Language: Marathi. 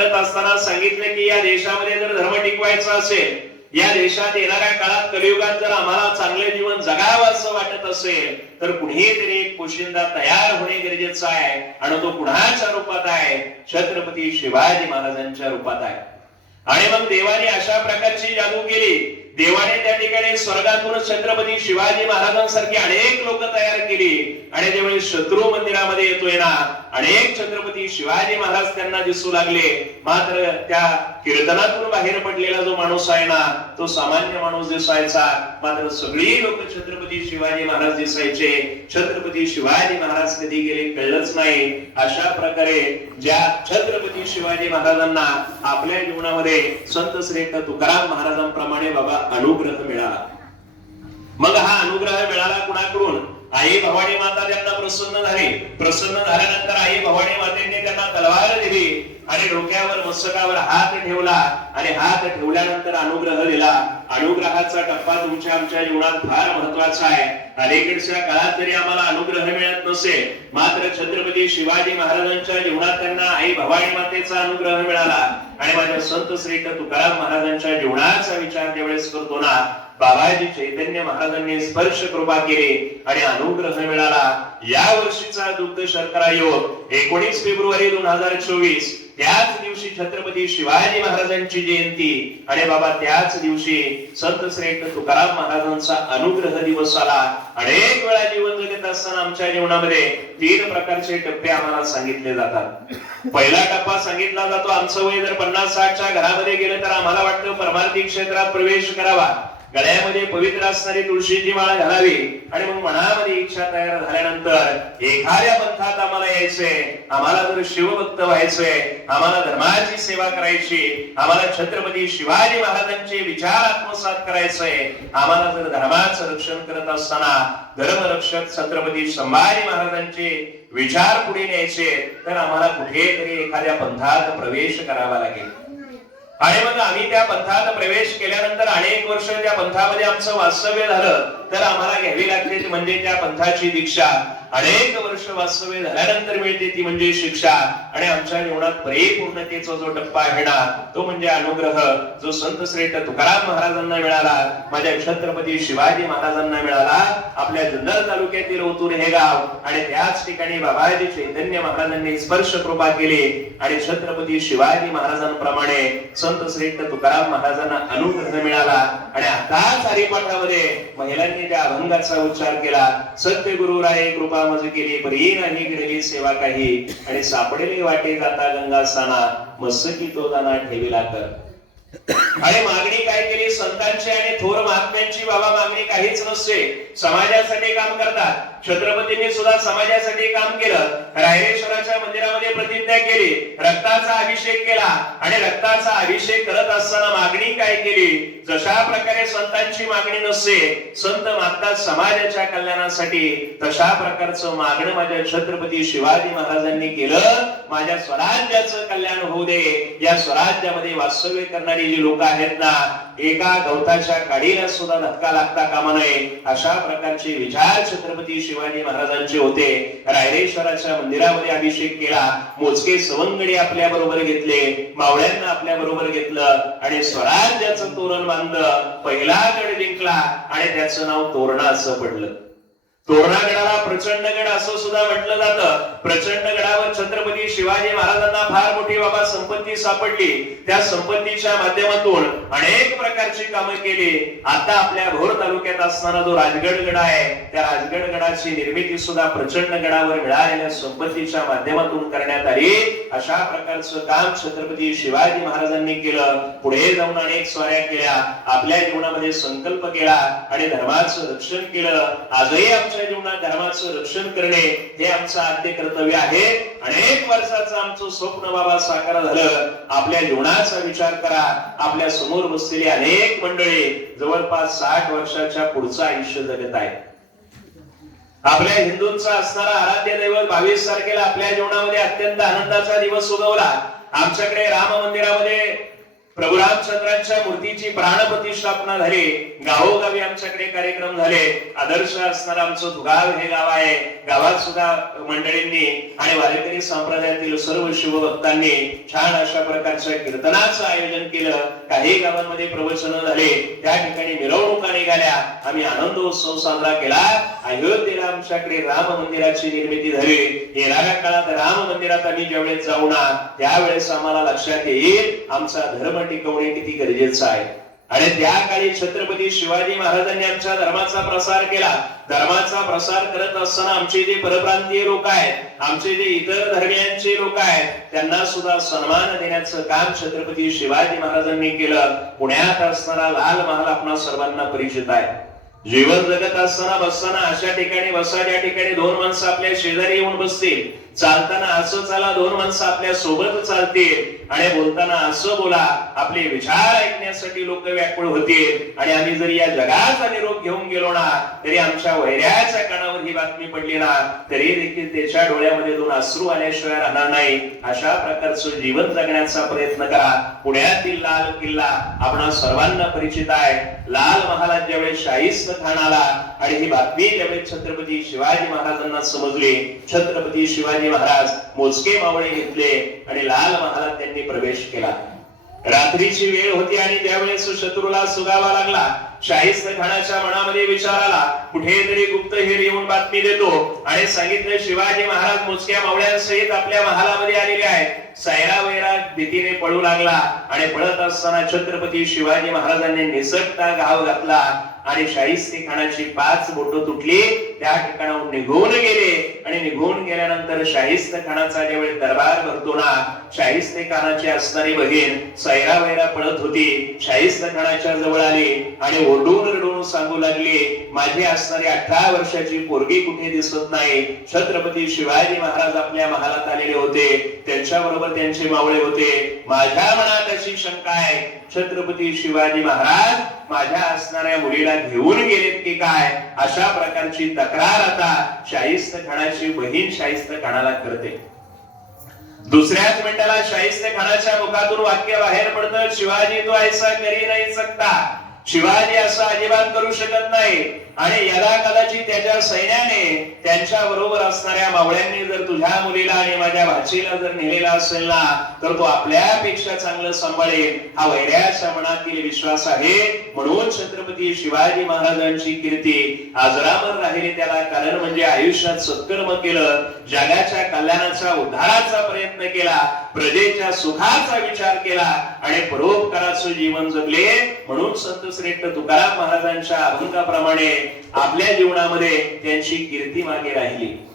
करत असताना सांगितले की या देशामध्ये जर धर्म टिकवायचा असेल या देशात येणाऱ्या काळात कलियुगात जर आम्हाला चांगले जीवन जगावं असं वाटत असेल तर कुणीतरी एक पोशिंदा तयार होणे गरजेचं आहे आणि तो कुणाच्या रूपात आहे. छत्रपती शिवाजी महाराजांच्या रूपात आहे. आणि मग देवाने अशा प्रकारची जादू केली. देवाने त्या ठिकाणी स्वर्गातून छत्रपती शिवाजी महाराजांसारखी अनेक लोक तयार केली. आणि ज्यावेळी शत्रू मंदिरामध्ये येतोय ना अनेक छत्रपती शिवाजी महाराज त्यांना दिसू लागले मात्र त्या कीर्तनातून बाहेर पडलेला जो माणूस आहे ना तो सामान्य माणूस दिसायचा. मात्र सगळी लोक छत्रपती शिवाजी महाराज दिसायचे. छत्रपती शिवाजी महाराज कधी गेले कळलंच नाही. अशा प्रकारे ज्या छत्रपती शिवाजी महाराजांना आपल्या जीवनामध्ये संत श्रेष्ठ तुकाराम महाराजांप्रमाणे बाबा अनुग्रह मिळाला. मग हा अनुग्रह मिळाला कुणाकडून? आई भवानी माता त्यांना प्रसन्न झाली. प्रसन्न झाल्यानंतर आई भवानी मातेने त्यांना तलवार दिली आणि डोक्यावर मस्तकावर हात ठेवला आणि हात ठेवल्यानंतर अनुग्रह दिला. अनुग्रहाचा टप्पा तुमच्या आमच्या जीवनात फार महत्त्वाचा आहे. अलीकडच्या काळात जरी आम्हाला अनुग्रह मिळत नसेल मात्र छत्रपती शिवाजी महाराजांच्या जीवनात त्यांना आई भवानी मातेचा अनुग्रह मिळाला. आणि माझ्या संत श्रेष्ठ तुकाराम महाराजांच्या जीवनाचा विचार ज्यावेळेस करतो ना बाबाजी चैतन्य महाराजांनी स्पर्श कृपा केली आणि अनुग्रह मिळाला. या वर्षीचा दुग्ध शर्करा योग एकोणीस फेब्रुवारी दोन हजार चोवीस. त्याच दिवशी छत्रपती शिवाजी महाराजांची जयंती. आणि बाबा त्याच दिवशी संत श्रेष्ठ तुकाराम महाराजांचा अनुग्रह दिवस आला. अनेक वेळा जीवन जगत असताना आमच्या जीवनामध्ये तीन प्रकारचे टप्पे आम्हाला सांगितले जातात. पहिला टप्पा सांगितला जातो आमचं वय जर पन्नास साठच्या घरामध्ये गेलं तर आम्हाला वाटतं परमार्थी क्षेत्रात प्रवेश करावा. गळ्यामध्ये पवित्र असणारी तुळशीची माळ घालावी आणि मग मनामध्ये इच्छा तयार झाल्यानंतर एखाद्या पंथात आम्हाला यायचंय. आम्हाला जर शिवभक्त व्हायचंय आम्हाला धर्माची सेवा करायची आम्हाला छत्रपती शिवाजी महाराजांचे विचार आत्मसात करायचंय आम्हाला जर धर्माचं रक्षण करत असताना धर्मरक्षक छत्रपती संभाजी महाराजांचे विचार पुढे न्यायचे तर आम्हाला कुठेतरी एखाद्या पंथात प्रवेश करावा लागेल. आणि मग आम्ही त्या पंथात प्रवेश केल्यानंतर अनेक वर्ष त्या पंथामध्ये आमचं वास्तव्य झालं तर आम्हाला घ्यावी लागते ती म्हणजे त्या पंथाची दीक्षा. अनेक वर्ष वास्तव्य झाल्यानंतर मिळते ती म्हणजे शिक्षा. आणि आमच्या जीवनात परिपूर्णतेचा जो टप्पा आहे ना तो म्हणजे अनुग्रह जो संत श्रेष्ठ तुकाराम महाराजांना मिळाला माझ्या छत्रपती शिवाजी महाराजांना मिळाला आपल्या जुन्नर तालुक्यातील ओतूर हे गाव आणि त्याच ठिकाणी बाबाजी चैतन्य महाराजांनी स्पर्श कृपा केली आणि छत्रपती शिवाजी महाराजांप्रमाणे संत श्रेष्ठ तुकाराम महाराजांना अनुग्रह मिळाला. आणि आताच हरिपाठामध्ये महिलांनी त्या अभंगाचा उच्चार केला सत्य गुरु राये कृपा मज केली परी नाही घडली सेवा काही. आणि सापडेली वाटे जाता गंगा स्थाना मस्तकी तो दाना ठेवीला कर. आणि मागणी काय केली? संतांची आणि थोर महात्म्यांची बाबा मागणी काहीच नसते. समाजासाठी काम करतात. छत्रपतींनी सुद्धा समाजासाठी काम केलं. रायरेश्वराच्या मंदिरामध्ये प्रतिज्ञा केली. रक्ताचा अभिषेक केला. आणि रक्ताचा अभिषेक करत असताना मागणी काय केली? जशा प्रकारे संतांची मागणी नसते संत मागतात समाजाच्या कल्याणासाठी तशा प्रकारचं मागणं माझ्या छत्रपती शिवाजी महाराजांनी केलं. माझ्या स्वराज्याचं कल्याण होऊ दे. या स्वराज्यामध्ये वास्तव्य करणारी जी लोक आहेत ना एका गवताच्या काडीला सुद्धा धक्का लागता कामा नये. अशा प्रकारचे विचार छत्रपती शिवाजी महाराजांचे होते. रायरेश्वराच्या मंदिरामध्ये अभिषेक केला. मोजके सवंगडी आपल्या बरोबर घेतले. मावळ्यांना आपल्या बरोबर घेतलं. आणि स्वराज्याचं तोरण बांधलं. पहिला गड जिंकला आणि त्याचं नाव तोरणा असं पडलं. तोरणागडाला प्रचंड गड असं सुद्धा म्हटलं जातं. प्रचंड गडावर छत्रपती शिवाजी महाराजांना फार मोठी बाबा संपत्ती सापडली. त्या संपत्तीच्या माध्यमातून अनेक प्रकारची कामं केली. आता आपल्या भोर तालुक्यात असणारा जो राजगड गड आहे त्या राजगड गडाची निर्मिती सुद्धा प्रचंड गडावर मिळालेल्या संपत्तीच्या माध्यमातून करण्यात आली. अशा प्रकारचं काम छत्रपती शिवाजी महाराजांनी केलं. पुढे जाऊन अनेक स्वाऱ्या केल्या. आपल्या जीवनामध्ये संकल्प केला आणि धर्माचं रक्षण केलं. आजही आमच्या जीवनात धर्माचं रक्षण करणे हे आमचं आद्य कर्तव्य आहे. अनेक वर्षाचं आमचं स्वप्न बाबा साकार झालं. आपल्या जीवनाचा विचार करा. आपल्यासमोर बसलेली अनेक मंडळी जवळपास साठ वर्षाच्या पुढचं आयुष्य जगत आहे आपल्या हिंदूंचा असणारा आराध्य दैवत बावीस तारखेला आपल्या जीवनामध्ये अत्यंत आनंदाचा दिवस उगवला. आमच्याकडे राम मंदिरामध्ये प्रभू रामचंद्रांच्या मूर्तीची प्राणप्रतिष्ठापना झाली. गावोगावी आमच्याकडे कार्यक्रम झाले. आदर्श असणारं आमचं दुगाव हे गाव आहे. गावात सुद्धा मंडळींनी आणि वारकरी संप्रदायातील सर्व शिवभक्तांनी छान अशा प्रकारच्या कीर्तनाचं आयोजन केलं. काही गावांमध्ये प्रवचन झाले. त्या ठिकाणी मिरवणुका निघाल्या. आम्ही आनंदोत्सव साजरा केला. अयोध्येला आमच्याकडे राम मंदिराची निर्मिती झाली. येणाऱ्या काळात राम मंदिरात आम्ही ज्यावेळेस जाऊ ना त्यावेळेस आम्हाला लक्षात येईल. आमचा धर्म टिकवणे किती गरजेचं आहे. आणि त्या काळी छत्रपती शिवाजी महाराजांनी आमच्या धर्माचा प्रसार केला. धर्माचा प्रसार करत असताना आमचे जे परप्रांतीय लोक आहेत आमचे जे इतर धर्मियांचे लोक आहेत त्यांना सुद्धा सन्मान देण्याचं काम छत्रपती शिवाजी महाराजांनी केलं. पुण्यात असणारा लाल महाल आपणा सर्वांना परिचित आहे. जीवन जगत असताना बसताना अशा ठिकाणी बसा ज्या ठिकाणी दोन माणसं आपल्या शेजारी येऊन बसतील. चालताना असं चाला दोन माणसं आपल्यासोबत चालतील. आणि बोलताना असं बोला आपले विचार ऐकण्यासाठी लोक व्याकुळ होतील. आणि आम्ही जर या जगाचा निरोप घेऊन गेलो ना तरी आमच्या वैऱ्याच्या कानावर ही बातमी पडली ना तरी देखील त्याच्या डोळ्यामध्ये दोन अश्रू आल्याशिवाय राहणार नाही. अशा प्रकारचं जीवन जगण्याचा प्रयत्न करा. पुण्यातील लाल किल्ला आपणा सर्वांना परिचित आहे. लाल महालात ज्यावेळेस शाहिस्त खान आला आणि ही बातमी ज्यावेळी छत्रपती शिवाजी महाराजांना समजली छत्रपती शिवाजी महाराज मोजके मावळे घेतले आणि लाल महालात त्यांनी प्रवेश केला. रात्रीची वेळ होती आणि त्यावेळेस शत्रूला सुगावा लागला शाहिस्त खानाच्या मनामध्ये विचार आला कुठेतरी गुप्तहेर येऊन बातमी देतो आणि सांगितलं शिवाजी महाराज मोजक्या मावळ्यांसहित आपल्या महालामध्ये आलेले आहेत. सायरा वैरा भीतीने पळू लागला आणि पळत असताना छत्रपती शिवाजी महाराजांनी निसटता घाव घातला. आणि शाहिस्ते खानाची पाच बोट तुटली त्या ठिकाणाहून निघून गेले. आणि निघून गेल्यानंतर शाहिस्त खानाचा ज्यावेळी दरबार भरतो ना शाहिस्ते खानाची असणारी बहीण सैरा वैरा पळत होती. शाहिस्त खानाच्या जवळ आली आणि ओरडून रडून सांगू लागली माझी असणारी अठरा वर्षाची पोरगी कुठे दिसत नाही? छत्रपती शिवाजी महाराज आपल्या महालात आलेले होते. त्यांच्याबरोबर त्यांचे मावळे होते. माझ्या मनात अशी शंका आहे. छत्रपती शिवाजी महाराज माझ्या असणाऱ्या मुलीला घेऊन गेलेत की काय? अशा प्रकारची तक्रार आता शाहिस्त खानाची बहीण शाहिस्त खानाला करते. दुसऱ्याच मिनिटाला शाहिस्त खानाच्या मुखातून वाक्य बाहेर पडतं शिवाजी तो ऐसा करी नाही सकता. शिवाजी असं अजिबात करू शकत नाही. आणि यदा कदाचित त्याच्या सैन्याने त्यांच्या बरोबर असणाऱ्या मावळ्यांनी जर तुझ्या मुलीला आणि माझ्या भाचीला जर नेलेला असेल ना तर तो आपल्यापेक्षा चांगलं सांभाळेल. हा वैऱ्याच्या मनातील विश्वास आहे. म्हणून छत्रपती शिवाजी महाराजांची कीर्ती आजरामर राहिली त्याला. कारण म्हणजे आयुष्यात सत्कर्म केलं जगाच्या कल्याणाचा उद्धाराचा प्रयत्न केला. प्रजेच्या सुखाचा विचार केला आणि परोपकाराचं जीवन जगले. म्हणून संत श्रेष्ठ तुकाराम महाराजांच्या अभंगाप्रमाणे आपल्या जीवनामध्ये त्यांची कीर्ती मागे राहिली.